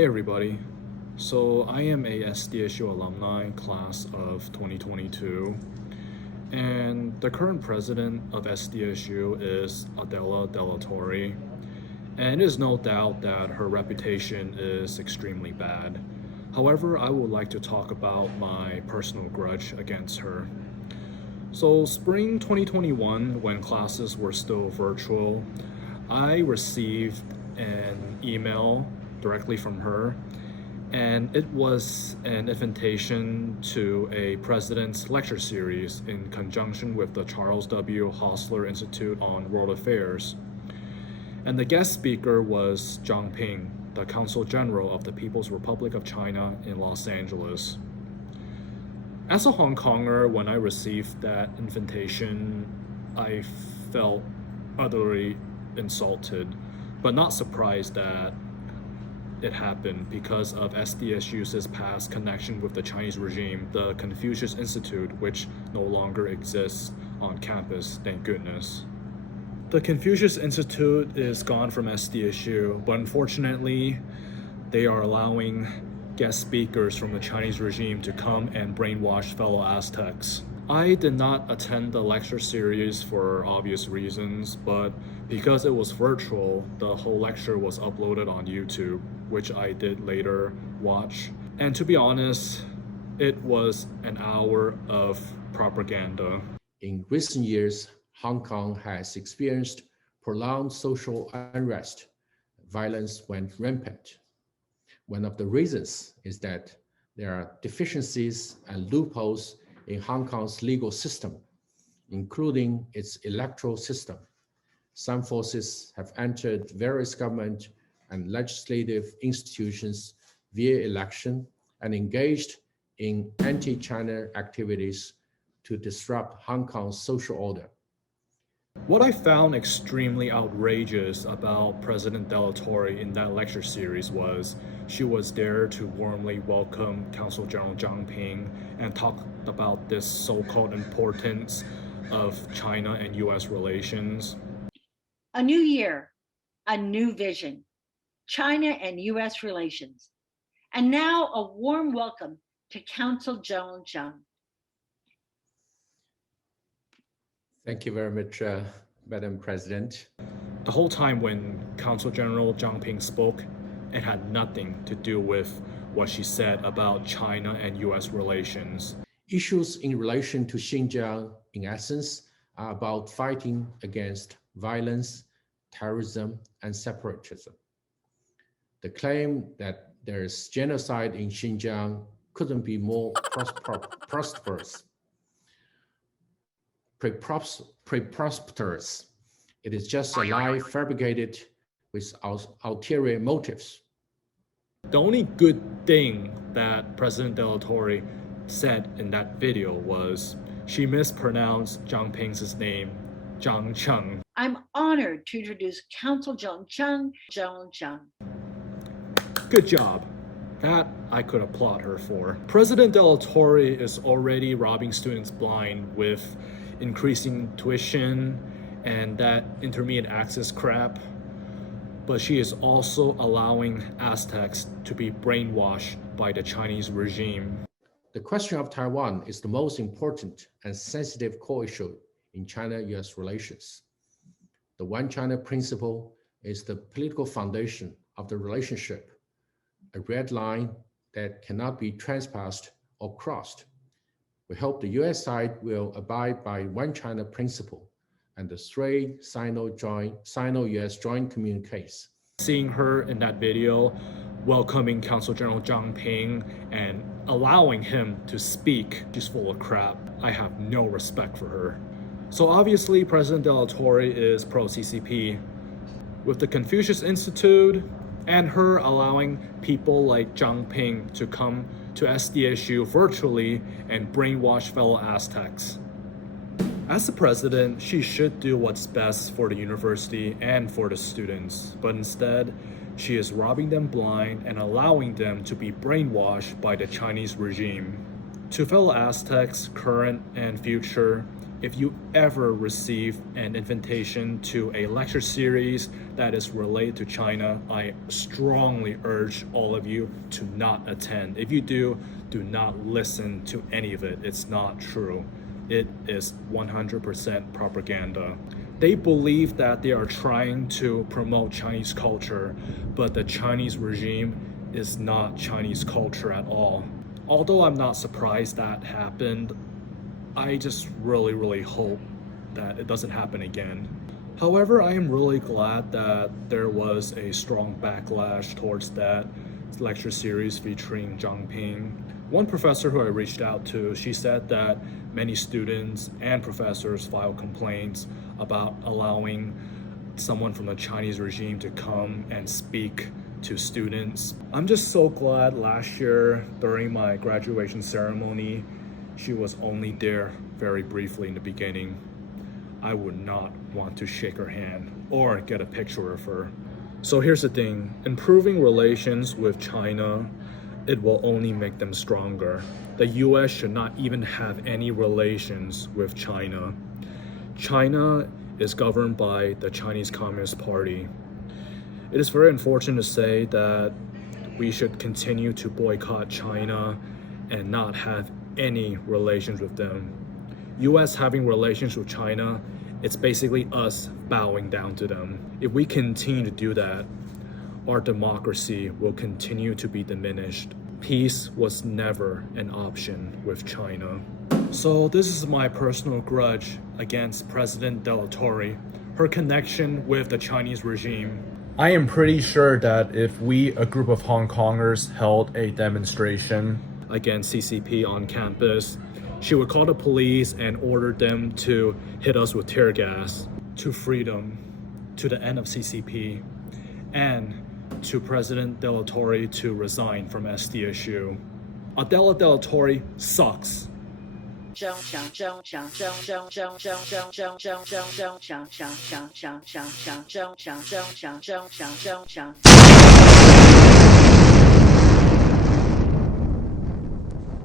Hey everybody. So I am a SDSU alumni class of 2022, and the current president of SDSU is Adela De La Torre, and it is no doubt that her reputation is extremely bad. However, I would like to talk about my personal grudge against her. So spring 2021, when classes were still virtual, I received an email directly from her, and it was an invitation to a president's lecture series in conjunction with the Charles W. Hostler Institute on World Affairs. And the guest speaker was Zhang Ping, the Consul General of the People's Republic of China in Los Angeles. As a HongKonger, when I received that invitation, I felt utterly insulted, but not surprised that it happened because of SDSU's past connection with the Chinese regime, the Confucius Institute, which no longer exists on campus, thank goodness. The Confucius Institute is gone from SDSU, but unfortunately, they are allowing guest speakers from the Chinese regime to come and brainwash fellow Aztecs. I did not attend the lecture series for obvious reasons, but because it was virtual, the whole lecture was uploaded on YouTube, which I did later watch. And to be honest, it was an hour of propaganda. In recent years, Hong Kong has experienced prolonged social unrest. Violence went rampant. One of the reasons is that there are deficiencies and loopholes in Hong Kong's legal system, including its electoral system. Some forces have entered various government and legislative institutions via election and engaged in anti-China activities to disrupt Hong Kong's social order. What I found extremely outrageous about President De La Torre in that lecture series was she was there to warmly welcome Consul General Zhang Ping and talk about this so-called importance of China and US relations. A new year, a new vision, China and US relations, and now a warm welcome to Consul General Zhang. Thank you very much, Madam President. The whole time when Consul General Zhang Ping spoke, it had nothing to do with what she said about China and US relations. Issues in relation to Xinjiang, in essence, are about fighting against violence, terrorism, and separatism. The claim that there is genocide in Xinjiang couldn't be more prosperous. Preposterous. It is just a lie fabricated with ulterior motives. The only good thing that President De La Torre said in that video was she mispronounced Zhang Ping's name, Zhang Cheng. I'm honored to introduce Consul General Zhang. Good job. That I could applaud her for. President De La Torre is already robbing students blind with increasing tuition and that intermediate access crap, but she is also allowing Aztecs to be brainwashed by the Chinese regime. The question of Taiwan is the most important and sensitive core issue in China-US relations. The One China principle is the political foundation of the relationship, a red line that cannot be trespassed or crossed. We hope the US side will abide by One China principle and the three Sino-US joint communiques. Seeing her in that video, welcoming Consul General Zhang Ping and allowing him to speak, she's full of crap. I have no respect for her. So obviously President De La Torre is pro-CCP. With the Confucius Institute and her allowing people like Zhang Ping to come to SDSU virtually and brainwash fellow Aztecs. As the president, she should do what's best for the university and for the students, but instead, she is robbing them blind and allowing them to be brainwashed by the Chinese regime. To fellow Aztecs, current and future, if you ever receive an invitation to a lecture series that is related to China, I strongly urge all of you to not attend. If you do not listen to any of it. It's not true. It is 100% propaganda. They believe that they are trying to promote Chinese culture, but the Chinese regime is not Chinese culture at all. Although I'm not surprised that happened, I just really hope that it doesn't happen again. However, I am really glad that there was a strong backlash towards that lecture series featuring Zhang Ping. One professor who I reached out to, she said that many students and professors filed complaints about allowing someone from the Chinese regime to come and speak to students. I'm just so glad last year during my graduation ceremony, she was only there very briefly in the beginning. I would not want to shake her hand or get a picture of her. So here's the thing, improving relations with China, it will only make them stronger. The US should not even have any relations with China. China is governed by the Chinese Communist Party. It is very unfortunate to say that we should continue to boycott China and not have any relations with them. US having relations with China, it's basically us bowing down to them. If we continue to do that, our democracy will continue to be diminished. Peace was never an option with China. So this is my personal grudge against President De La Torre, her connection with the Chinese regime. I am pretty sure that if we, a group of HongKongers, held a demonstration against CCP on campus, she would call the police and order them to hit us with tear gas. To freedom, to the end of CCP, and to President De La Torre to resign from SDSU. Adela De La Torre sucks.